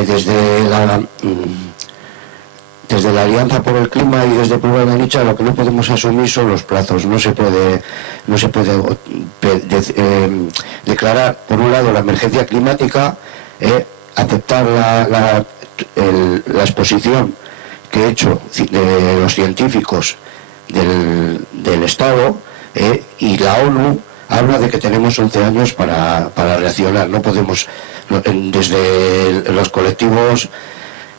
Desde la Alianza por el Clima y desde Plural Anitzak lo que no podemos asumir son los plazos. No se puede declarar, por un lado, la emergencia climática, aceptar la exposición que he hecho de los científicos del Estado, y la ONU habla de que tenemos 11 años para reaccionar. No podemos, desde los colectivos,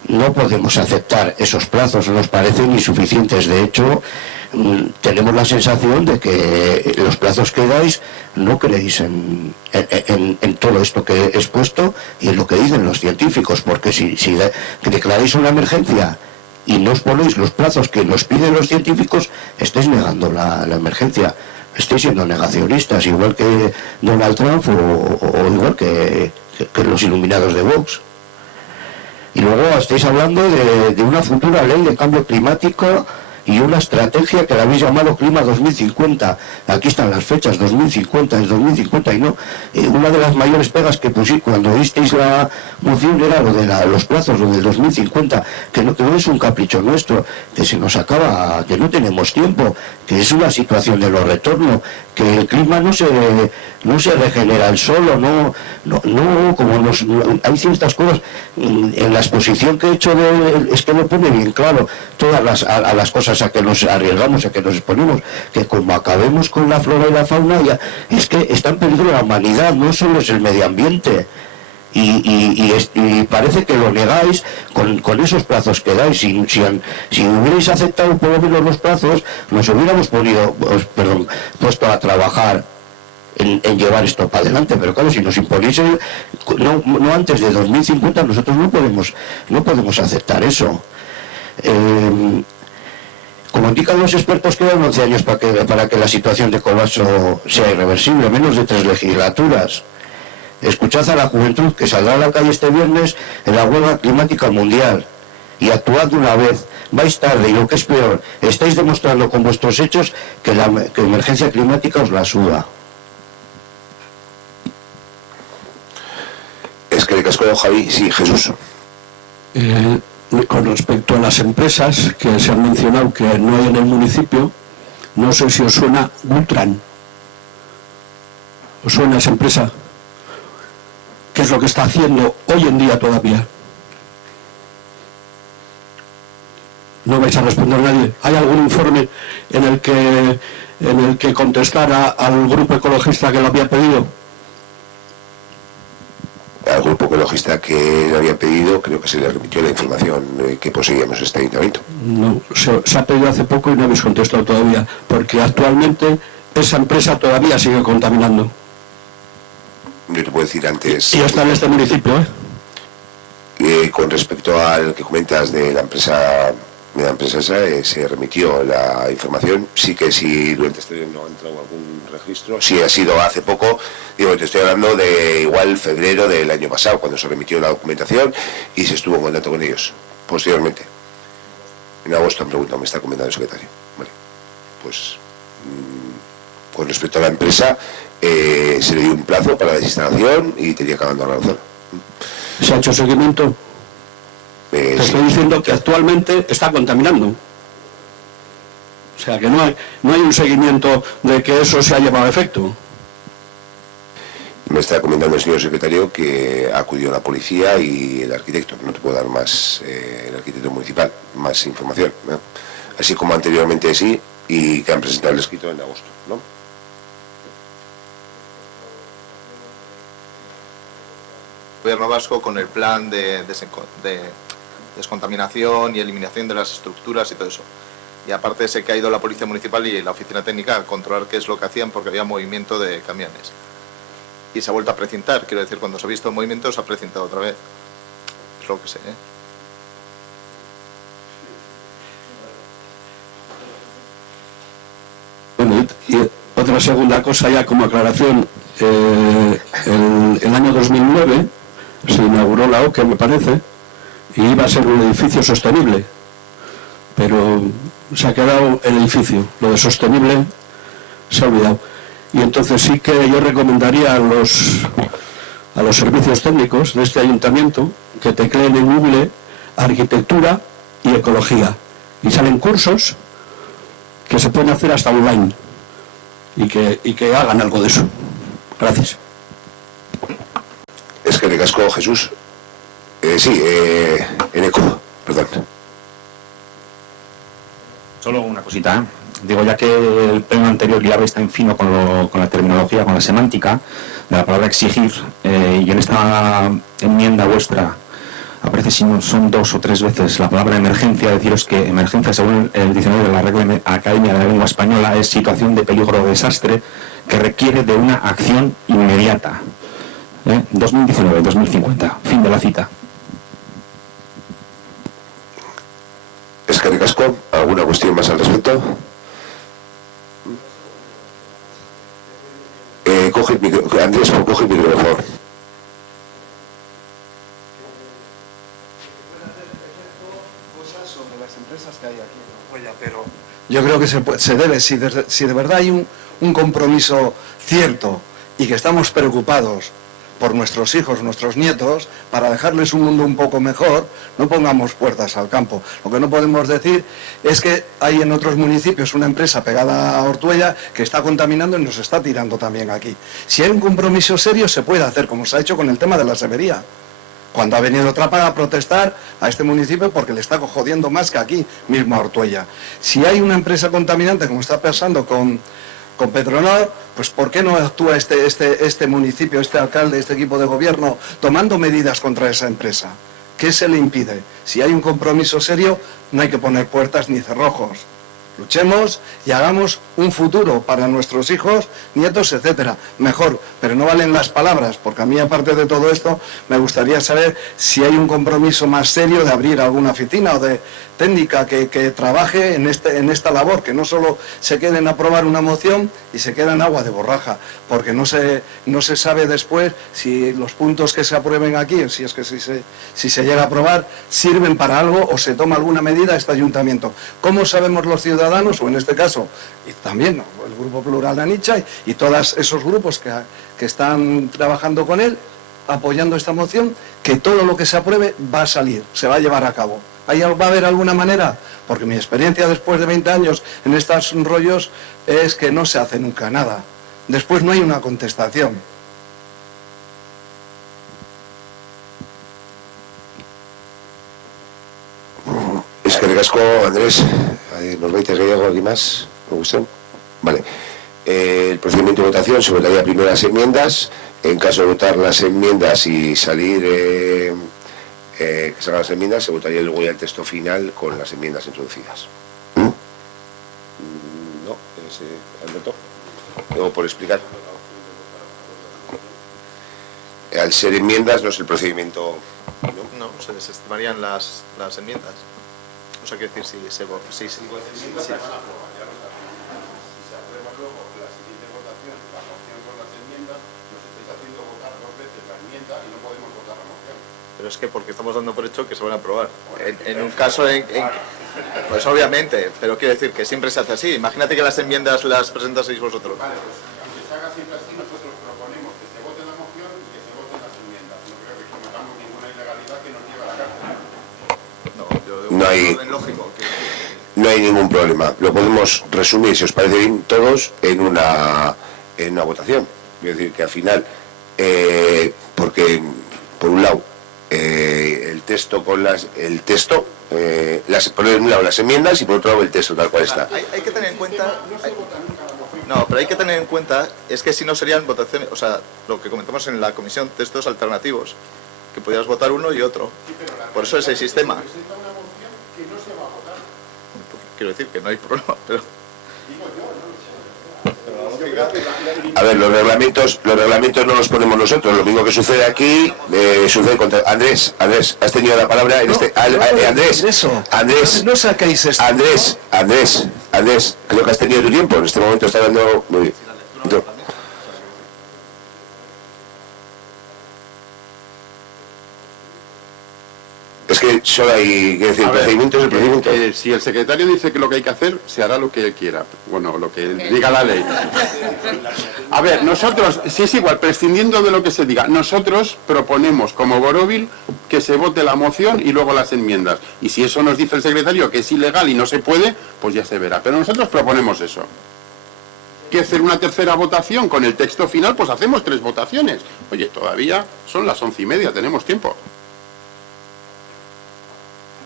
no podemos aceptar esos plazos, nos parecen insuficientes. De hecho, tenemos la sensación de que los plazos que dais no creéis en todo esto que he expuesto y en lo que dicen los científicos, porque si declaráis una emergencia y no os ponéis los plazos que nos piden los científicos, estáis negando la emergencia, estáis siendo negacionistas, igual que Donald Trump o igual que los iluminados de Vox. Y luego estáis hablando de una futura ley de cambio climático y una estrategia que la habéis llamado Clima 2050. Aquí están las fechas, 2050, es 2050 y no. Una de las mayores pegas que pusí cuando disteis la moción era lo de los plazos, lo del 2050, que no es un capricho nuestro, que se nos acaba, que no tenemos tiempo, que es una situación de no retorno, que el clima no se regenera el solo, hay ciertas cosas en la exposición que he hecho es que lo pone bien claro todas las cosas a que nos arriesgamos, a que nos exponemos, que como acabemos con la flora y la fauna, ya es que está en peligro la humanidad, no solo es el medio ambiente. Y parece que lo negáis con esos plazos que dais. Si hubierais aceptado por lo menos los plazos, nos hubiéramos puesto a trabajar en llevar esto para adelante. Pero claro, si nos imponéis no antes de 2050, nosotros no podemos aceptar eso. Como indican los expertos, quedan 11 años para que la situación de colapso sea irreversible, menos de 3 legislaturas. Escuchad a la juventud que saldrá a la calle este viernes en la huelga climática mundial y actuad de una vez. Vais tarde y lo que es peor, estáis demostrando con vuestros hechos que la emergencia climática os la suda. Es que de casco, Javi, sí, Jesús. Con respecto a las empresas que se han mencionado que no hay en el municipio, no sé si os suena Gultran. ¿Os suena esa empresa? qué es lo que está haciendo hoy en día todavía. No vais a responder a nadie. ¿Hay algún informe en el que contestara al grupo ecologista que lo había pedido? Al grupo ecologista que le había pedido, creo que se le remitió la información que poseíamos este ayuntamiento. No, se ha pedido hace poco y no habéis contestado todavía, porque actualmente esa empresa todavía sigue contaminando. Yo te puedo decir antes... Y está en este municipio, con respecto al que comentas de la empresa esa, se remitió la información. Sí que si durante este año no ha entrado algún registro, sí ha sido hace poco, digo, te estoy hablando de igual febrero del año pasado, cuando se remitió la documentación y se estuvo en contacto con ellos posteriormente. En agosto me está comentando el secretario. Vale. Pues con respecto a la empresa, se le dio un plazo para la desinstalación y tenía que abandonar la zona. ¿Se ha hecho seguimiento? Te estoy diciendo que actualmente está contaminando. O sea que no hay un seguimiento de que eso se ha llevado a efecto. Me está comentando el señor secretario que acudió la policía y el arquitecto. No te puedo dar más, el arquitecto municipal, más información, ¿no? Así como anteriormente sí, y que han presentado el escrito en agosto, ¿no? Gobierno vasco con el plan de descontaminación y eliminación de las estructuras y todo eso. Y aparte sé que ha ido la Policía Municipal y la Oficina Técnica a controlar qué es lo que hacían porque había movimiento de camiones. Y se ha vuelto a precintar, quiero decir, cuando se ha visto el movimiento se ha precintado otra vez. Es lo que sé, ¿eh? Bueno, y otra segunda cosa ya como aclaración, el año 2009 se inauguró la OCE, me parece, y iba a ser un edificio sostenible, pero se ha quedado el edificio, lo de sostenible se ha olvidado. Y entonces sí que yo recomendaría a los servicios técnicos de este ayuntamiento que tecleen en Google arquitectura y ecología, y salen cursos que se pueden hacer hasta online y que hagan algo de eso. Gracias. Es que le casco Jesús. En eco, perdón. Solo una cosita, ¿eh? Digo, ya que el pleno anterior ya está en fino con la terminología, con la semántica de la palabra exigir, y en esta enmienda vuestra aparece, si no son 2 o 3 veces la palabra emergencia. Deciros que emergencia, según el diccionario de la Real Academia de la Lengua Española, es situación de peligro o desastre que requiere de una acción inmediata. 2019-2050, fin de la cita. Es que recasco, ¿alguna cuestión más al respecto? Coge el micro, Andrés, coge el micro, por favor. Sobre las empresas que hay aquí en Ortuella, pero yo creo que se debe, si de verdad hay un compromiso cierto y que estamos preocupados por nuestros hijos, nuestros nietos, para dejarles un mundo un poco mejor, no pongamos puertas al campo. Lo que no podemos decir es que hay en otros municipios una empresa pegada a Ortuella que está contaminando y nos está tirando también aquí. Si hay un compromiso serio se puede hacer, como se ha hecho con el tema de la severía. Cuando ha venido Trápaga a protestar a este municipio porque le está jodiendo más que aquí mismo a Ortuella. Si hay una empresa contaminante, como está pasando con Petronor, pues ¿por qué no actúa este municipio, este alcalde, este equipo de gobierno tomando medidas contra esa empresa? ¿Qué se le impide? Si hay un compromiso serio, no hay que poner puertas ni cerrojos. Luchemos y hagamos un futuro para nuestros hijos, nietos, etcétera. Mejor, pero no valen las palabras, porque a mí, aparte de todo esto, me gustaría saber si hay un compromiso más serio de abrir alguna oficina o de técnica que trabaje en esta labor, que no solo se quede en aprobar una moción y se queda en agua de borraja, porque no se sabe después si los puntos que se aprueben aquí, si se llega a aprobar, sirven para algo o se toma alguna medida a este ayuntamiento. ¿Cómo sabemos los ciudadanos, o en este caso, y también el Grupo Plural de Anicha y todos esos grupos que están trabajando con él, apoyando esta moción, que todo lo que se apruebe va a salir, se va a llevar a cabo? ¿Va a haber alguna manera? Porque mi experiencia después de 20 años en estos rollos es que no se hace nunca nada. Después no hay una contestación. asko, Andrés. ¿Norbait gehiago, alguien más? ¿Me gustan? Vale. El procedimiento de votación se votaría primero las enmiendas. En caso de votar las enmiendas y salir que salgan las enmiendas, se votaría luego ya el texto final con las enmiendas introducidas. No, Alberto. Luego por explicar. Al ser enmiendas no es el procedimiento. No, se desestimarían las enmiendas. O sea, quiero decir, si se vota. Sí. Pero es que porque estamos dando por hecho que se van a aprobar. En un caso pues obviamente, pero quiero decir que siempre se hace así. Imagínate que las enmiendas las presentaseis vosotros. Vale, pues aunque se haga siempre así, nosotros proponemos que se vote la moción y que se voten las enmiendas. No creo que cometamos ninguna ilegalidad que nos lleve a la cárcel. No, yo no hay, lógico. No hay ningún problema. Lo podemos resumir, si os parece bien, todos en una votación. Quiero decir que al final, porque por un lado, el texto con por un lado las enmiendas y por otro lado el texto tal cual está. Hay que tener en cuenta. No, pero hay que tener en cuenta es que si no serían votaciones, o sea, lo que comentamos en la comisión, textos alternativos, que podías votar uno y otro. Por eso es el sistema. Quiero decir que no hay problema, pero. A ver, los reglamentos no los ponemos nosotros. Lo mismo que sucede aquí, sucede contra... Andrés, has tenido la palabra en Andrés, no saquéis esto. Andrés, creo que has tenido tu tiempo. En este momento está dando... Muy bien. Es que solo hay que decir, el procedimiento es el procedimiento. Si el secretario dice que lo que hay que hacer, se hará lo que él quiera. Bueno, lo que diga la ley. A ver, nosotros, si es igual, prescindiendo de lo que se diga, nosotros proponemos como Borovil que se vote la moción y luego las enmiendas. Y si eso nos dice el secretario que es ilegal y no se puede, pues ya se verá. Pero nosotros proponemos eso. ¿Quiere hacer una tercera votación con el texto final? Pues hacemos 3 votaciones. Oye, todavía son las 11:30, tenemos tiempo.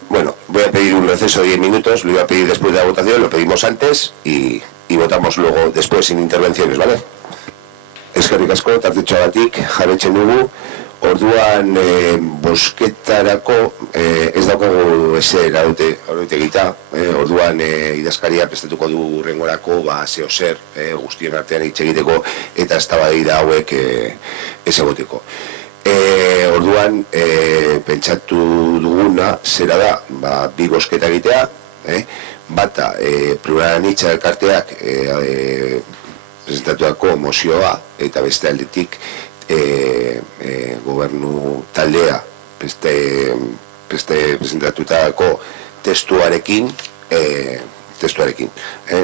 Bueno, voy a pedir un receso de 10 minutos, lo iba a pedir después de la votación, lo pedimos antes y votamos luego después sin intervenciones, ¿vale? Eskerrik asko, tartetxoagatik, jarraitzen dugu, orduan bozketarako ez daukagu ezer arautegita, orduan idazkaria prestatuko du hurrengorako, zeo zer, guztion artean hitz egiteko eta eztabaida hauek ez egoteko. Orduan, pentsatu duguna, zera da, bi bozketa egitea, bata, Plurala-Anitza elkarteak presentatuako mozioa, eta beste aldetik gobernu taldea presentatutako testuarekin,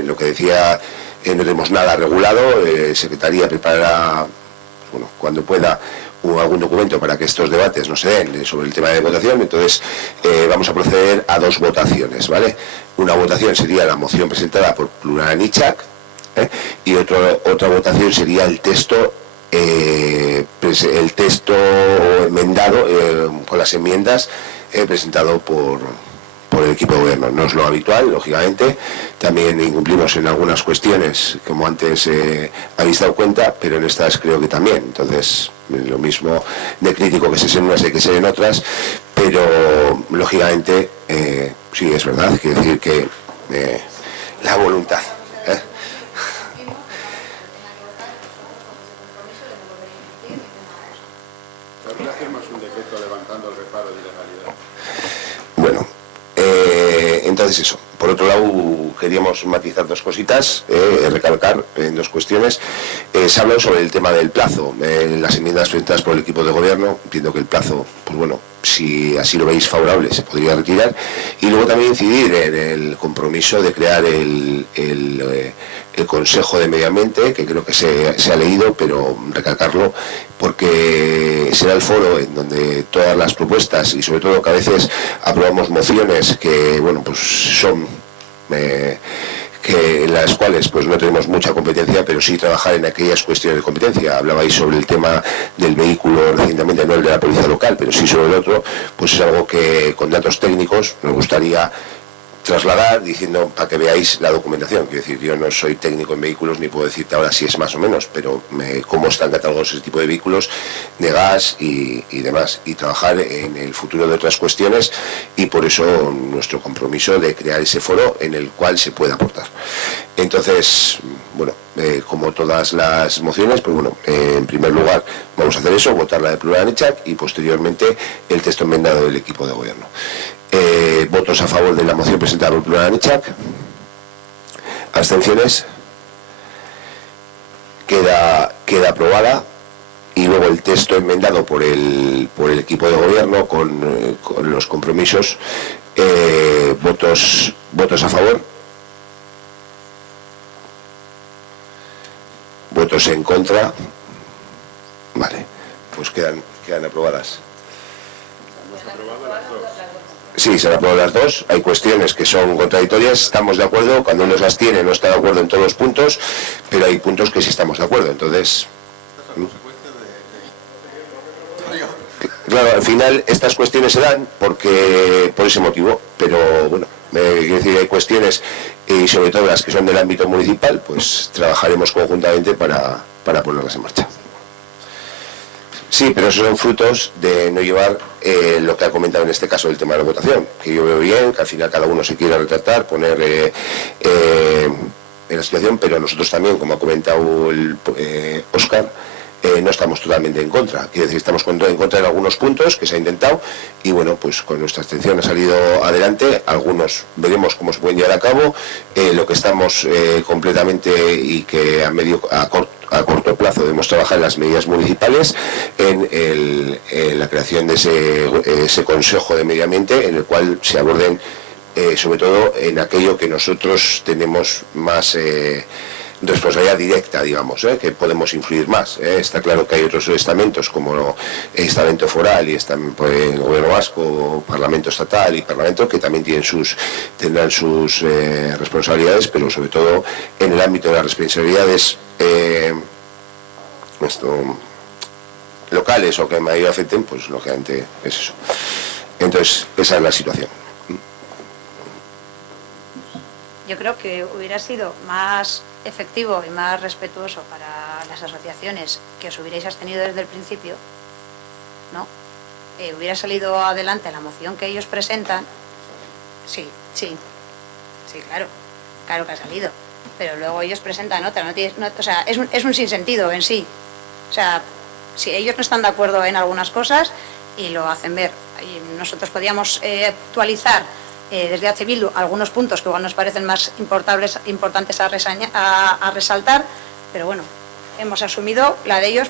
lo que decía, no tenemos nada regulado, Secretaría preparará, bueno, cuando pueda, algún documento para que estos debates no se den sobre el tema de votación. Entonces vamos a proceder a 2 votaciones, ¿vale? Una votación sería la moción presentada por Plurala-Anitza y otra votación sería el texto enmendado con las enmiendas presentado por el equipo de gobierno. No es lo habitual, lógicamente, también incumplimos en algunas cuestiones, como antes habéis dado cuenta, pero en estas creo que también. Entonces, lo mismo de crítico que se sea en unas hay que ser en otras, pero lógicamente sí, es verdad, quiere decir que la voluntad. Hacemos un decreto levantando el reparo de ilegalidad. Bueno, entonces eso. Por otro lado, queríamos matizar 2 cositas, recalcar en 2 cuestiones. Se habló sobre el tema del plazo, las enmiendas presentadas por el equipo de gobierno. Entiendo que el plazo, pues bueno, si así lo veis favorable, se podría retirar. Y luego también incidir en el compromiso de crear el Consejo de Medio Ambiente, que creo que se ha leído, pero recalcarlo, porque será el foro en donde todas las propuestas, y sobre todo que a veces aprobamos mociones que, bueno, pues son que en las cuales pues no tenemos mucha competencia, pero sí trabajar en aquellas cuestiones de competencia. Hablabais sobre el tema del vehículo recientemente, no el de la policía local, pero sí sobre el otro, pues es algo que con datos técnicos nos gustaría trasladar diciendo para que veáis la documentación. Quiero decir, yo no soy técnico en vehículos ni puedo decirte ahora si es más o menos, pero cómo están catalogados ese tipo de vehículos de gas y demás, y trabajar en el futuro de otras cuestiones, y por eso nuestro compromiso de crear ese foro en el cual se pueda aportar. Entonces, bueno, como todas las mociones, pues bueno, en primer lugar vamos a hacer eso, votar la de Plural Anitzak y posteriormente el texto enmendado del equipo de gobierno. Votos a favor de la moción presentada por Plural Anitzak. Abstenciones. Queda aprobada. Y luego el texto enmendado por el equipo de gobierno con los compromisos. Votos a favor. Votos en contra. Vale, pues quedan aprobadas. Sí, se han aprobado las dos. Hay cuestiones que son contradictorias, estamos de acuerdo, cuando uno las tiene no está de acuerdo en todos los puntos, pero hay puntos que sí estamos de acuerdo, entonces... Claro, al final estas cuestiones se dan por ese motivo, pero bueno, quiero decir, hay cuestiones, y sobre todo las que son del ámbito municipal, pues trabajaremos conjuntamente para ponerlas en marcha. Sí, pero esos son frutos de no llevar lo que ha comentado en este caso el tema de la votación, que yo veo bien, que al final cada uno se quiera retratar, poner en la situación, pero nosotros también, como ha comentado Óscar, no estamos totalmente en contra. Quiere decir, estamos en contra en algunos puntos que se ha intentado y bueno, pues con nuestra abstención ha salido adelante. Algunos veremos cómo se pueden llevar a cabo. Lo que estamos completamente y que a corto plazo debemos trabajar en las medidas municipales, en la creación de ese Consejo de Medio Ambiente, en el cual se aborden sobre todo en aquello que nosotros tenemos más responsabilidad directa, digamos, que podemos influir más. Está claro que hay otros estamentos como estamento foral y el gobierno vasco, parlamento estatal y parlamento, que también tendrán sus responsabilidades, pero sobre todo en el ámbito de las responsabilidades locales o que mayor afecten, pues lógicamente es eso. Entonces, esa es la situación. Yo creo que hubiera sido más efectivo y más respetuoso para las asociaciones que os hubierais abstenido desde el principio, ¿no? Hubiera salido adelante la moción que ellos presentan. Sí, claro que ha salido, pero luego ellos presentan otra, o sea, es un sinsentido en sí. O sea, si ellos no están de acuerdo en algunas cosas y lo hacen ver, y nosotros podíamos actualizar desde H. Bildu algunos puntos que igual nos parecen más importantes a resaltar, pero bueno, hemos asumido la de ellos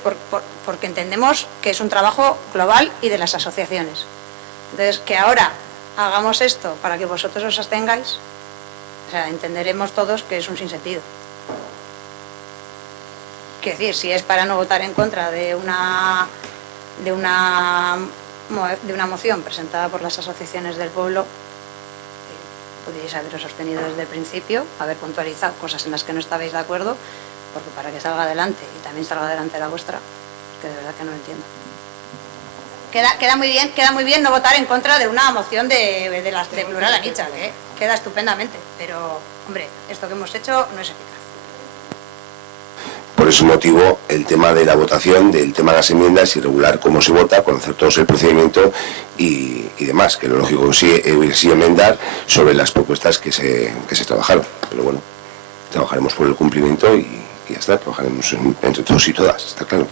porque entendemos que es un trabajo global y de las asociaciones. Entonces, que ahora hagamos esto para que vosotros os abstengáis, o sea, entenderemos todos que es un sinsentido. Quiero decir, si es para no votar en contra de una moción presentada por las asociaciones del pueblo, podríais haberos abstenido desde el principio, haber puntualizado cosas en las que no estabais de acuerdo, porque para que salga adelante y también salga adelante la vuestra, que de verdad que no lo entiendo. Queda muy bien no votar en contra de una moción de Plural Anitzak, queda estupendamente, pero hombre, esto que hemos hecho no es eficaz. Por ese motivo, el tema de la votación, del tema de las enmiendas y regular cómo se vota, conocer todo el procedimiento y demás, que lo lógico sí hubiera sido enmendar sobre las propuestas que se trabajaron. Pero bueno, trabajaremos por el cumplimiento y ya está, trabajaremos entre todos y todas, está claro.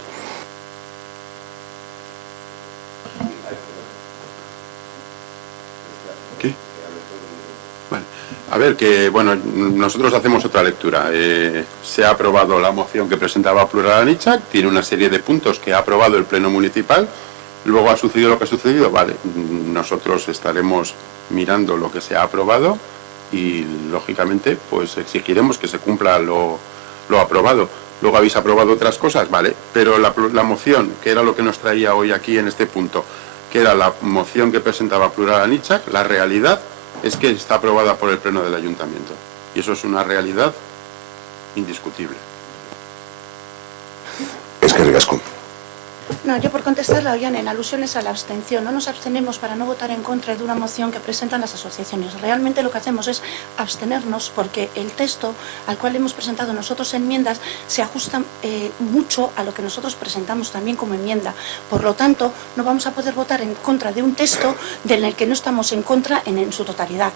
¿Qué? Vale. A ver, que bueno, nosotros hacemos otra lectura. Se ha aprobado la moción que presentaba Plural Anitzak, tiene una serie de puntos que ha aprobado el Pleno Municipal, luego ha sucedido lo que ha sucedido, vale, nosotros estaremos mirando lo que se ha aprobado y lógicamente pues exigiremos que se cumpla lo aprobado. Luego habéis aprobado otras cosas, vale, pero la moción, que era lo que nos traía hoy aquí en este punto, que era la moción que presentaba Plural Anitzak, la realidad es que está aprobada por el Pleno del Ayuntamiento. Y eso es una realidad indiscutible. Es que ricasco. No, yo por contestarle a Ollane, en alusiones a la abstención, no nos abstenemos para no votar en contra de una moción que presentan las asociaciones. Realmente lo que hacemos es abstenernos porque el texto al cual hemos presentado nosotros enmiendas se ajusta mucho a lo que nosotros presentamos también como enmienda. Por lo tanto, no vamos a poder votar en contra de un texto del que no estamos en contra en su totalidad.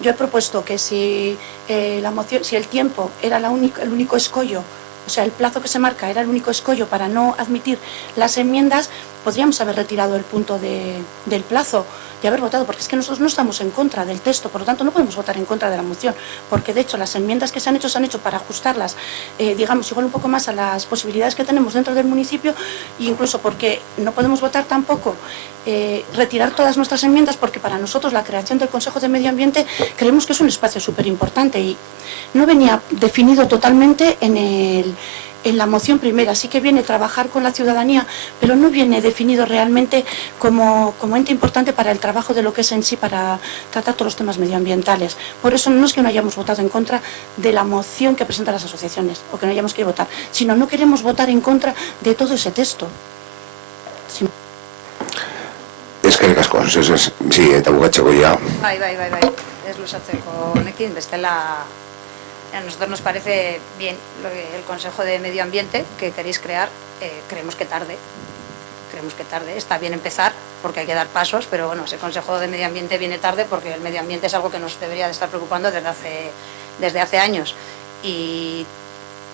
Yo he propuesto que si la moción, si el tiempo era el único escollo, o sea, el plazo que se marca era el único escollo para no admitir las enmiendas, podríamos haber retirado el punto del plazo y haber votado, porque es que nosotros no estamos en contra del texto, por lo tanto no podemos votar en contra de la moción, porque de hecho las enmiendas que se han hecho para ajustarlas, digamos, igual un poco más a las posibilidades que tenemos dentro del municipio, e incluso porque no podemos votar tampoco retirar todas nuestras enmiendas, porque para nosotros la creación del Consejo de Medio Ambiente creemos que es un espacio súper importante y no venía definido totalmente en la moción primera. Sí que viene trabajar con la ciudadanía, pero no viene definido realmente como ente importante para el trabajo de lo que es en sí, para tratar todos los temas medioambientales. Por eso no es que no hayamos votado en contra de la moción que presentan las asociaciones, o que no hayamos querido votar, sino no queremos votar en contra de todo ese texto. Sí. Es que sí, eta bukatzeko ya. Bai. Ez luzatzeko honekin, bestela a nosotros nos parece bien el Consejo de Medio Ambiente que queréis crear, creemos que tarde, está bien empezar porque hay que dar pasos, pero bueno, ese Consejo de Medio Ambiente viene tarde porque el medio ambiente es algo que nos debería de estar preocupando desde hace años. Y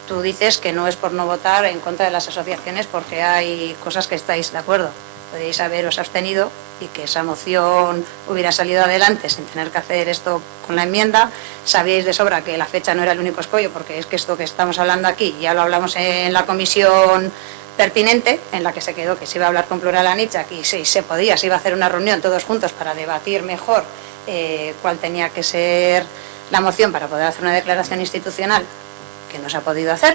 tú dices que no es por no votar en contra de las asociaciones porque hay cosas que estáis de acuerdo. Podéis haberos abstenido y que esa moción hubiera salido adelante sin tener que hacer esto con la enmienda. Sabíais de sobra que la fecha no era el único escollo, porque es que esto que estamos hablando aquí ya lo hablamos en la comisión pertinente, en la que se quedó que se iba a hablar con Plural Anitzak y se iba a hacer una reunión todos juntos para debatir mejor cuál tenía que ser la moción para poder hacer una declaración institucional, que no se ha podido hacer,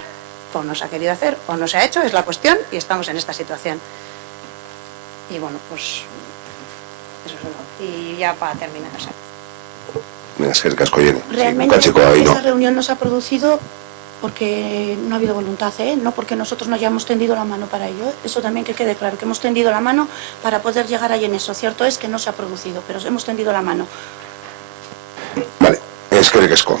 o no se ha querido hacer, o no se ha hecho, es la cuestión, y estamos en esta situación. Y bueno, pues eso es todo. Y ya para terminar, o sea. Realmente esa reunión no se ha producido porque no ha habido voluntad, no porque nosotros no hayamos tendido la mano para ello. Eso también que quede claro, que hemos tendido la mano para poder llegar ahí en eso. Cierto es que no se ha producido, pero hemos tendido la mano. Vale, eskerrik asko.